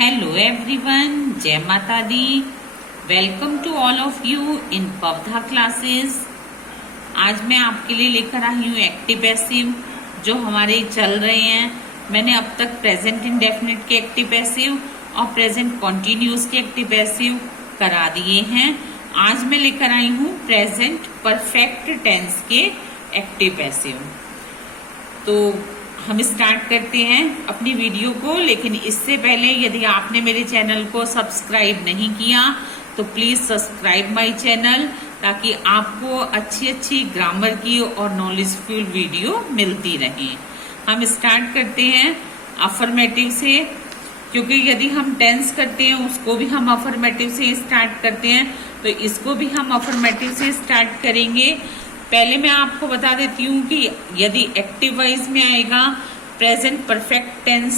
Hello everyone, जय माता दी। Welcome to all of you in Pavdha classes. आज मैं आपके लिए लेकर आई हूँ एक्टिव पैसिव जो हमारे चल रहे हैं। मैंने अब तक प्रेजेंट इंडेफिनिट के एक्टिव पैसिव और प्रेजेंट कॉन्टिन्यूस के एक्टिव पैसिव करा दिए हैं। आज मैं लेकर आई हूँ प्रेजेंट परफेक्ट टेंस के एक्टिव पैसिव। तो हम स्टार्ट करते हैं अपनी वीडियो को, लेकिन इससे पहले यदि आपने मेरे चैनल को सब्सक्राइब नहीं किया तो प्लीज सब्सक्राइब माय चैनल, ताकि आपको अच्छी अच्छी ग्रामर की और नॉलेजफुल वीडियो मिलती रहे। हम स्टार्ट करते हैं अफर्मेटिव से, क्योंकि यदि हम टेंस करते हैं उसको भी हम अफर्मेटिव से स्टार्ट करते हैं, तो इसको भी हम अफर्मेटिव से स्टार्ट करेंगे। पहले मैं आपको बता देती हूँ कि यदि एक्टिव वाइज में आएगा प्रेजेंट परफेक्ट टेंस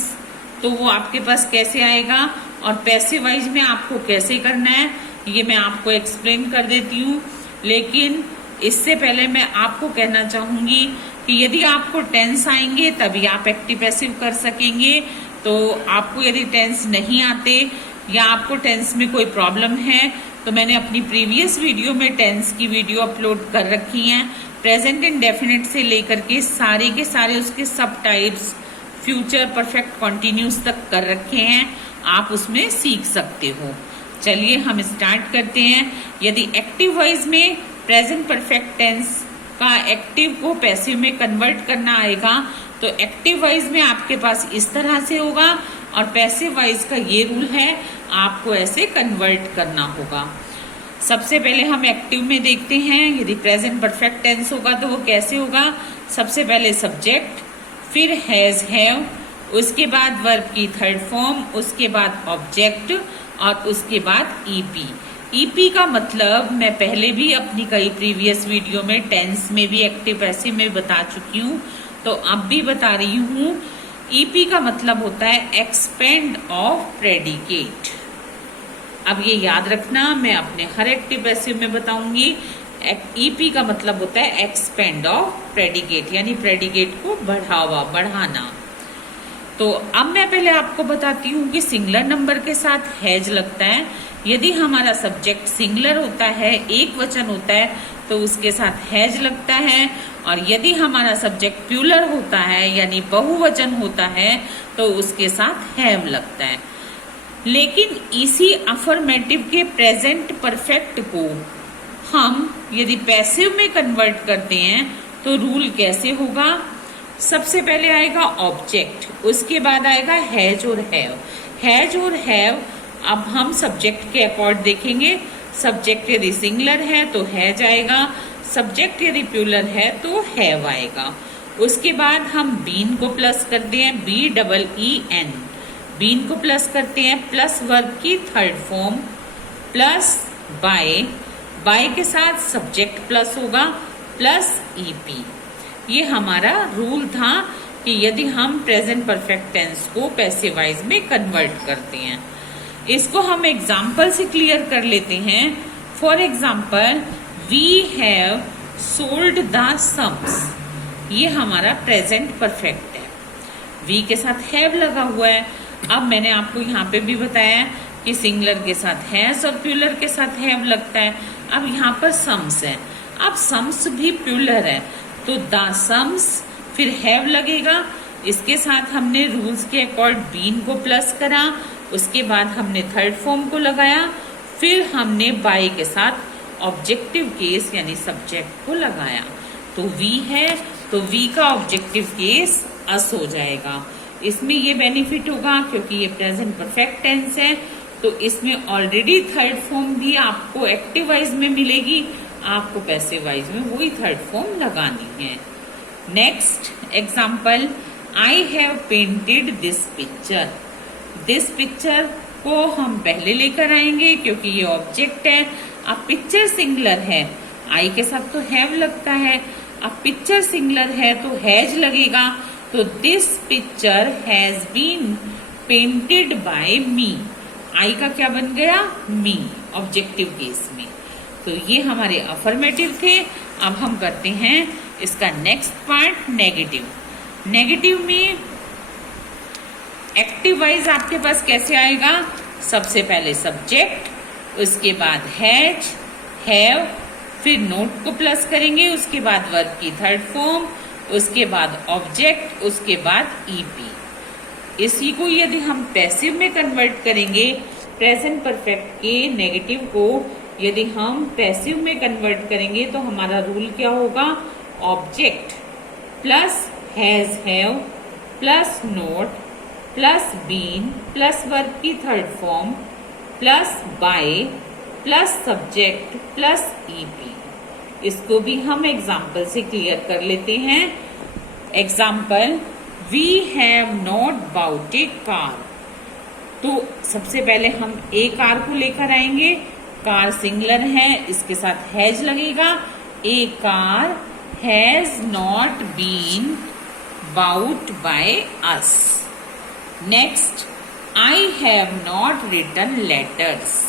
तो वो आपके पास कैसे आएगा, और पैसिव वाइज में आपको कैसे करना है ये मैं आपको एक्सप्लेन कर देती हूँ। लेकिन इससे पहले मैं आपको कहना चाहूंगी कि यदि आपको टेंस आएंगे तभी आप एक्टिव पैसिव कर सकेंगे। तो आपको यदि टेंस नहीं आते या आपको टेंस में कोई प्रॉब्लम है तो मैंने अपनी प्रीवियस वीडियो में टेंस की वीडियो अपलोड कर रखी हैं। प्रेजेंट इंडेफिनिट से लेकर के सारे उसके सब टाइप्स फ्यूचर परफेक्ट कॉन्टिन्यूस तक कर रखे हैं, आप उसमें सीख सकते हो। चलिए हम स्टार्ट करते हैं। यदि एक्टिव वाइज में प्रेजेंट परफेक्ट टेंस का एक्टिव को पैसिव में कन्वर्ट करना आएगा तो एक्टिव वाइज में आपके पास इस तरह से होगा, और पैसिव वाइज का ये रूल है आपको ऐसे कन्वर्ट करना होगा। सबसे पहले हम एक्टिव में देखते हैं यदि प्रेजेंट परफेक्ट टेंस होगा तो वो कैसे होगा। सबसे पहले सब्जेक्ट, फिर हैज हैव, उसके बाद वर्ब की थर्ड फॉर्म, उसके बाद ऑब्जेक्ट और उसके बाद ईपी। ईपी का मतलब मैं पहले भी अपनी कई प्रीवियस वीडियो में टेंस में भी एक्टिव पैसिव में बता चुकी हूँ, तो अब भी बता रही हूँ। ईपी का मतलब होता है एक्सपेंड ऑफ प्रेडिकेट। अब ये याद रखना, मैं अपने हर एक्टिव पैसिव में बताऊंगी। ईपी का मतलब होता है एक्सपेंड ऑफ प्रेडिकेट, यानी प्रेडिकेट को बढ़ाना। तो अब मैं पहले आपको बताती हूँ कि सिंगुलर नंबर के साथ हैज लगता है। यदि हमारा सब्जेक्ट सिंगुलर होता है, एक वचन होता है, तो उसके साथ हैज लगता है, और यदि हमारा सब्जेक्ट प्लूरल होता है यानी बहुवचन होता है तो उसके साथ हैव लगता है। लेकिन इसी अफर्मेटिव के प्रेजेंट परफेक्ट को हम यदि पैसिव में कन्वर्ट करते हैं तो रूल कैसे होगा। सबसे पहले आएगा ऑब्जेक्ट, उसके बाद आएगा हैज और हैव। हैज और हैव अब हम सब्जेक्ट के अकॉर्ड देखेंगे। सब्जेक्ट यदि सिंगुलर है तो हैज आएगा, सब्जेक्ट यदि प्लूरल है तो हैव आएगा। उसके बाद हम बीन को प्लस करते हैं, BEEN, बीन को प्लस करते हैं, प्लस वर्ब की थर्ड फॉर्म, प्लस बाय के साथ सब्जेक्ट प्लस होगा, प्लस ईपी। ये हमारा रूल था कि यदि हम प्रेजेंट परफेक्ट टेंस को पैसिव वाइज में कन्वर्ट करते हैं। इसको हम एग्जाम्पल से क्लियर कर लेते हैं। For example, we have sold the sums, ये हमारा प्रेजेंट परफेक्ट है। वी के साथ हैव लगा हुआ है। अब मैंने आपको यहाँ पे भी बताया कि सिंगुलर के साथ हैज और प्लूरल के साथ हैव लगता है। अब यहाँ पर सम्स है, अब सम्स भी प्लूरल है तो द सम्स फिर हैव लगेगा। इसके साथ हमने रूल्स के अकॉर्ड बीन को प्लस करा, उसके बाद हमने थर्ड फॉर्म को लगाया, फिर हमने बाय के साथ ऑब्जेक्टिव केस यानी सब्जेक्ट को लगाया। तो वी है तो वी का ऑब्जेक्टिव केस अस हो जाएगा। इसमें ये बेनिफिट होगा क्योंकि ये प्रेजेंट परफेक्ट टेंस है, तो इसमें ऑलरेडी थर्ड फॉर्म भी आपको एक्टिव वाइज में मिलेगी, आपको पैसिव वाइज में वही थर्ड फॉर्म लगानी है। Next example, I have painted this picture. This picture को हम पहले लेकर आएंगे क्योंकि ये ऑब्जेक्ट है। अब पिक्चर सिंगुलर है, आई के साथ तो हैव लगता है। अब पिक्चर सिंगुलर है तो हैज लगेगा, तो this picture has been painted by me. I का क्या बन गया, मी, ऑब्जेक्टिव केस में। तो ये हमारे अफर्मेटिव थे। अब हम करते हैं इसका नेक्स्ट पार्ट, नेगेटिव। नेगेटिव में एक्टिव वाइज आपके पास कैसे आएगा? सबसे पहले सब्जेक्ट, उसके बाद हैज, हैव, फिर नोट को प्लस करेंगे, उसके बाद वर्ब की थर्ड फॉर्म, उसके बाद ऑब्जेक्ट, उसके बाद ईपी। इसी को यदि हम पैसिव में कन्वर्ट करेंगे, प्रेजेंट परफेक्ट के नेगेटिव को यदि हम पैसिव में कन्वर्ट करेंगे तो हमारा रूल क्या होगा? Object plus has have plus not plus been plus verb की third form plus by plus subject plus EP. इसको भी हम एग्जाम्पल से क्लियर कर लेते हैं। Example, we have not bought a car. तो सबसे पहले हम ए कार को लेकर आएंगे। कार सिंगुलर है, इसके साथ हैज लगेगा। A car has not been bought by us. Next, I have not written letters.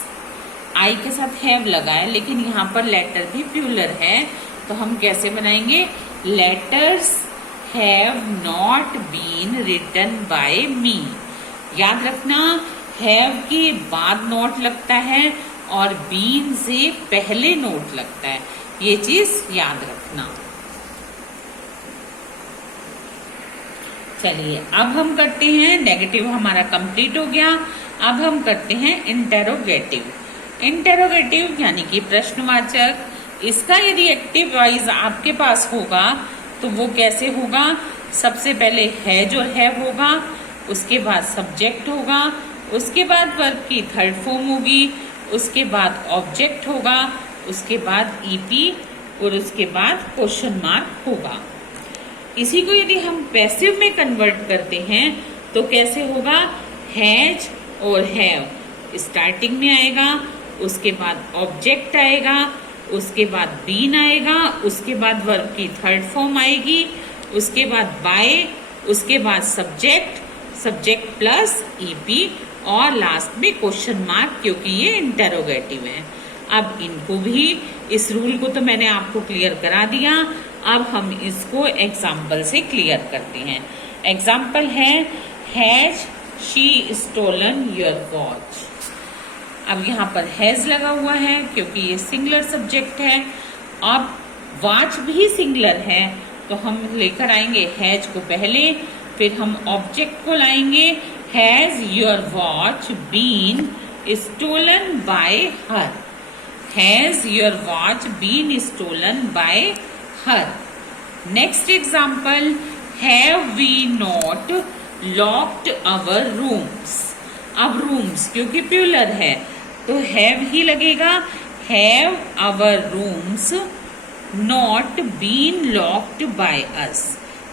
I के साथ हैव लगा है, लेकिन यहाँ पर लेटर भी प्लूरल है, तो हम कैसे बनाएंगे? Letters have not been written by me. याद रखना, हैव के बाद नोट लगता है और बीन से पहले नोट लगता है, ये चीज याद रखना। चलिए अब हम करते हैं, नेगेटिव हमारा कंप्लीट हो गया। अब हम करते हैं इंटेरोगेटिव। इंटेरोगेटिव यानी कि प्रश्नवाचक। इसका यदि एक्टिव वाइज आपके पास होगा तो वो कैसे होगा? सबसे पहले हैज और हैव होगा, उसके बाद सब्जेक्ट होगा, उसके बाद वर्ब की थर्ड फॉर्म होगी, उसके बाद ऑब्जेक्ट होगा, उसके बाद ईपी और उसके बाद क्वेश्चन मार्क होगा। इसी को यदि हम पैसिव में कन्वर्ट करते हैं तो कैसे होगा? हैज और हैव स्टार्टिंग में आएगा, उसके बाद ऑब्जेक्ट आएगा, उसके बाद बीन आएगा, उसके बाद वर्ब की थर्ड फॉर्म आएगी, उसके बाद बाय, उसके बाद सब्जेक्ट, सब्जेक्ट प्लस ईपी और लास्ट में क्वेश्चन मार्क, क्योंकि ये इंटेरोगेटिव है। अब इनको भी, इस रूल को तो मैंने आपको क्लियर करा दिया। अब हम इसको एग्जाम्पल से क्लियर करते हैं। एग्जाम्पल है, has she stolen your watch. अब यहाँ पर हैज लगा हुआ है क्योंकि ये सिंगुलर सब्जेक्ट है। अब वॉच भी सिंगुलर है तो हम लेकर आएंगे हैज को पहले, फिर हम ऑब्जेक्ट को लाएंगे। Has your watch been stolen by her. Has your watch been stolen by her. Next example, have we not locked our rooms. अब रूम्स क्योंकि प्लूरल है तो हैव ही लगेगा। Have our rooms not been locked by us.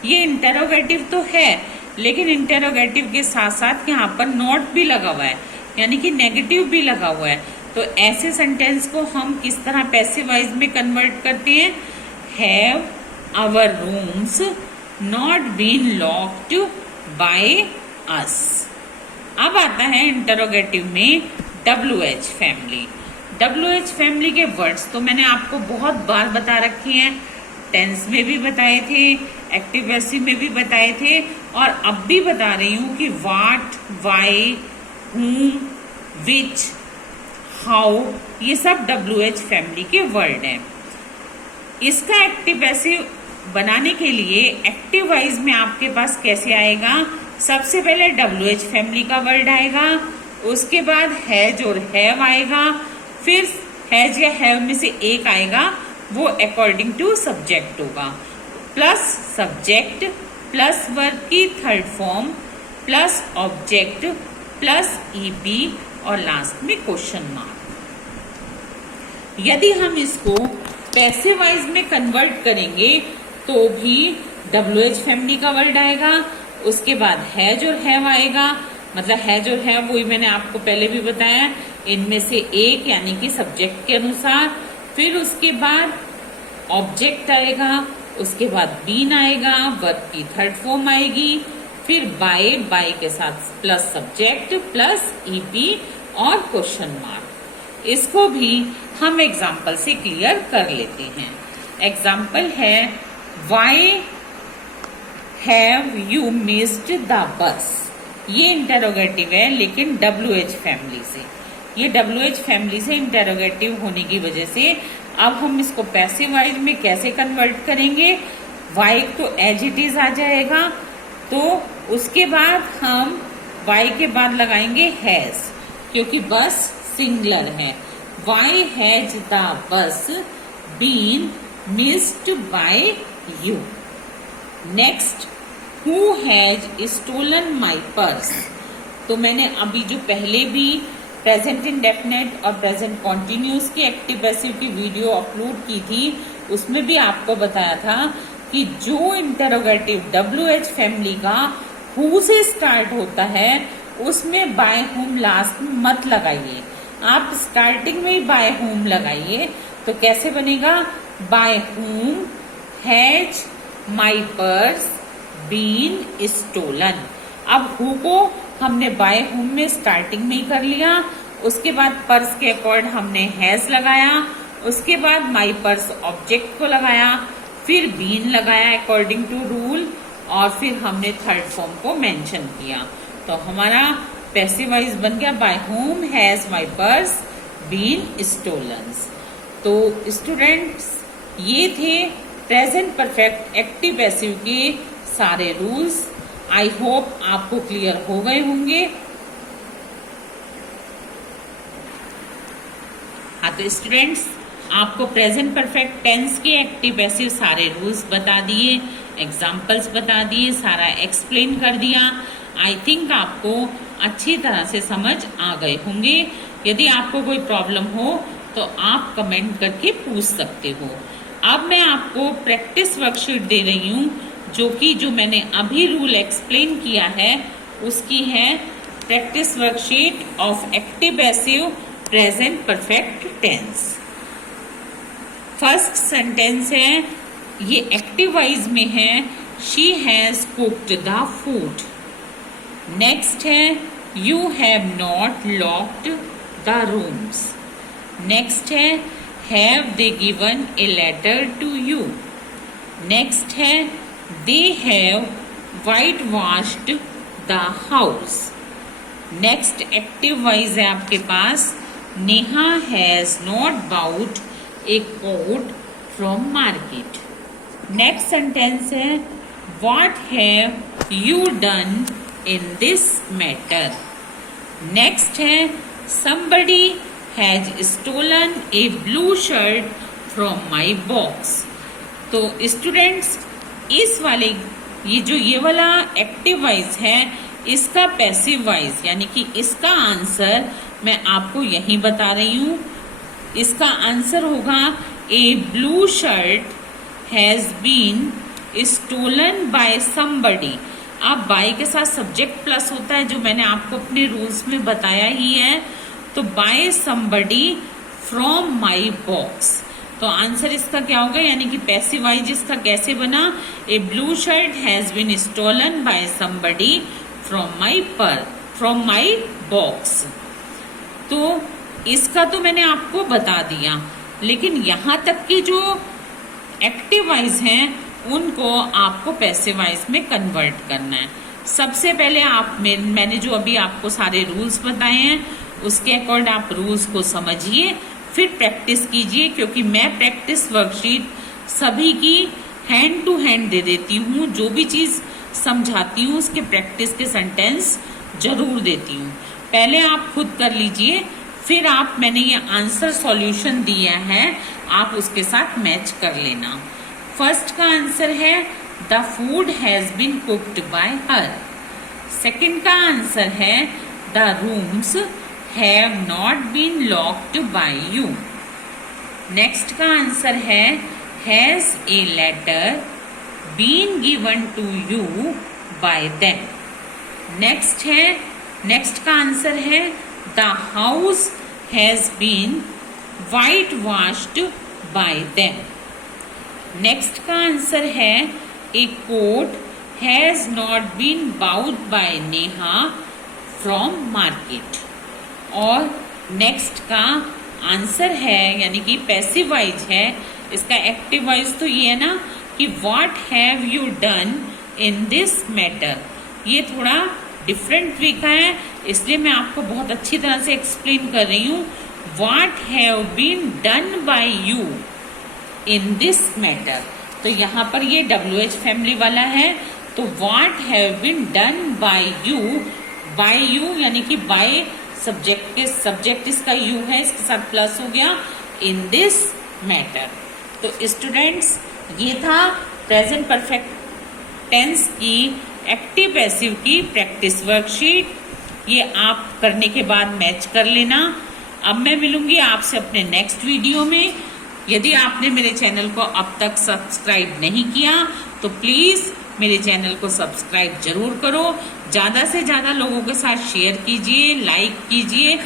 ये interrogative तो है, लेकिन इंटेरोगेटिव के साथ साथ यहाँ पर नॉट भी लगा हुआ है, यानी कि नेगेटिव भी लगा हुआ है। तो ऐसे सेंटेंस को हम किस तरह पैसिव वाइज में कन्वर्ट करते हैं? Have our rooms not been locked by us. अब आता है इंटेरोगेटिव में WH फैमिली। WH फैमिली के वर्ड्स तो मैंने आपको बहुत बार बता रखे हैं, टेंस में भी बताए थे, एक्टिव पैसिव में भी बताए थे, और अब भी बता रही हूँ कि what, why, whom, which, how, ये सब WH फैमिली के वर्ड हैं। इसका एक्टिव पैसिव बनाने के लिए एक्टिव वाइज में आपके पास कैसे आएगा? सबसे पहले WH फैमिली का वर्ड आएगा, उसके बाद हैज और हैव आएगा, फिर हैज या हैव में से एक आएगा, वो अकॉर्डिंग टू सब्जेक्ट होगा, प्लस सब्जेक्ट प्लस वर्ब की third form plus object plus EP और लास्ट में क्वेश्चन मार्क। यदि हम इसको पैसिव वाइज में कन्वर्ट करेंगे तो भी WH फैमिली का वर्ड आएगा, उसके बाद हैज और हैव आएगा, मतलब हैज और हैव वही मैंने आपको पहले भी बताया, इनमें से एक यानी कि सब्जेक्ट के अनुसार, फिर उसके बाद ऑब्जेक्ट आएगा, उसके बाद बीन आएगा, वर्ब की थर्ड फॉर्म आएगी, फिर बाय, बाय के साथ प्लस सब्जेक्ट प्लस ईपी और क्वेश्चन मार्क। इसको भी हम एग्जाम्पल से क्लियर कर लेते हैं। एग्जाम्पल है, why have you missed the bus. ये इंटेरोगेटिव है लेकिन WH फैमिली से, ये WH फैमिली से इंटेरोगेटिव होने की वजह से अब हम इसको पैसिव वॉइस में कैसे कन्वर्ट करेंगे, वाई तो एज इट इज आ जाएगा, तो उसके बाद हम वाई के बाद लगाएंगे हैज, क्योंकि बस सिंगुलर है। Why has the bus been missed by you. Next, who has stolen my purse. तो मैंने अभी जो पहले भी प्रेजेंट इंडेफिनिट और प्रेजेंट कॉन्टिन्यूस की एक्टिव पैसिव की वीडियो अपलोड की थी, उसमें भी आपको बताया था कि जो इंटेरोगेटिव WH फैमिली का हु से स्टार्ट होता है उसमें बाय होम लास्ट में मत लगाइए, आप स्टार्टिंग में ही बाय होम लगाइए। तो कैसे बनेगा, by whom has my purse been stolen. अब हु को हमने बाय होम में स्टार्टिंग में ही कर लिया, उसके बाद पर्स के अकॉर्ड हमने हैज लगाया, उसके बाद माई पर्स ऑब्जेक्ट को लगाया, फिर बीन लगाया अकॉर्डिंग टू रूल, और फिर हमने थर्ड फॉर्म को मेंशन किया। तो हमारा पैसिव वॉइस बन गया by whom has my purse been stolen. तो स्टूडेंट्स, ये थे प्रेजेंट परफेक्ट एक्टिव पैसिव के सारे रूल्स। आई होप आपको क्लियर हो गए होंगे। हाँ, तो स्टूडेंट्स, आपको प्रेजेंट परफेक्ट टेंस के एक्टिव पैसिव सारे रूल्स बता दिए, एग्जाम्पल्स बता दिए, सारा एक्सप्लेन कर दिया। आई थिंक आपको अच्छी तरह से समझ आ गए होंगे। यदि आपको कोई प्रॉब्लम हो तो आप कमेंट करके पूछ सकते हो। अब मैं आपको प्रैक्टिस वर्कशीट दे रही हूँ, जो मैंने अभी रूल एक्सप्लेन किया है उसकी है practice worksheet of active passive present perfect tense. First sentence है, ये एक्टिव वॉइस में है, she has cooked the food. Next है, you have not locked the rooms. Next है, have they given a letter to you. Next है, they have white washed the house. Next active voice है आपके पास, Neha has not bought a coat from market. Next sentence है, what have you done in this matter. Next है, somebody has stolen a blue shirt from my box। तो students, इस वाले ये वाला एक्टिव वॉइस है, इसका पैसिव वॉइस यानी कि इसका आंसर मैं आपको यही बता रही हूँ। इसका आंसर होगा a blue shirt has been stolen by somebody. अब बाय के साथ सब्जेक्ट प्लस होता है, जो मैंने आपको अपने रूल्स में बताया ही है। तो bye somebody from my box. तो आंसर इसका क्या होगा, यानी कि पैसिव वॉइस इसका कैसे बना, a blue shirt has been stolen by somebody from my box. तो इसका तो मैंने आपको बता दिया, लेकिन यहां तक की जो एक्टिव वॉइस हैं उनको आपको पैसिव वॉइस में कन्वर्ट करना है। सबसे पहले मैंने जो अभी आपको सारे रूल्स बताए हैं उसके अकॉर्ड आप रूल्स को समझिए, फिर प्रैक्टिस कीजिए, क्योंकि मैं प्रैक्टिस वर्कशीट सभी की हैंड टू हैंड दे देती हूँ। जो भी चीज समझाती हूँ उसके प्रैक्टिस के सेंटेंस जरूर देती हूँ। पहले आप खुद कर लीजिए, फिर मैंने ये आंसर सॉल्यूशन दिया है, आप उसके साथ मैच कर लेना। फर्स्ट का आंसर है the food has been cooked by her. Second का आंसर है the rooms have not been locked by you. Next का आंसर है has a letter been given to you by them. Next का answer है the house has been white washed by them. Next का answer है a coat has not been bought by Neha from market. और next का answer है, यानी कि passive voice है, इसका एक्टिव वॉइस तो ये है ना कि what have you done in this matter. ये थोड़ा डिफरेंट वे का है, इसलिए मैं आपको बहुत अच्छी तरह से एक्सप्लेन कर रही हूँ। What have been done by you in this matter. तो यहाँ पर ये WH फैमिली वाला है, तो what have been done by you यानी कि बाय सब्जेक्ट के सब्जेक्ट इसका यू है, इसके साथ प्लस हो गया, इन दिस मैटर। तो स्टूडेंट्स ये था प्रेजेंट परफेक्ट टेंस की एक्टिव पैसिव की प्रैक्टिस वर्कशीट। ये आप करने के बाद मैच कर लेना। अब मैं मिलूंगी आपसे अपने नेक्स्ट वीडियो में। यदि आपने मेरे चैनल को अब तक सब्सक्राइब नहीं किया तो प्लीज मेरे चैनल को सब्सक्राइब जरूर करो, ज्यादा से ज्यादा लोगों के साथ शेयर कीजिए, लाइक कीजिए,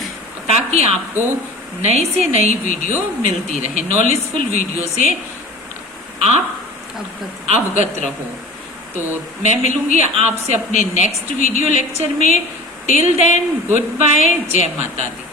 ताकि आपको नई से नई वीडियो मिलती रहे, नॉलेजफुल वीडियो से आप अवगत रहो। तो मैं मिलूंगी आपसे अपने नेक्स्ट वीडियो लेक्चर में। टिल देन गुड बाय, जय माता दी।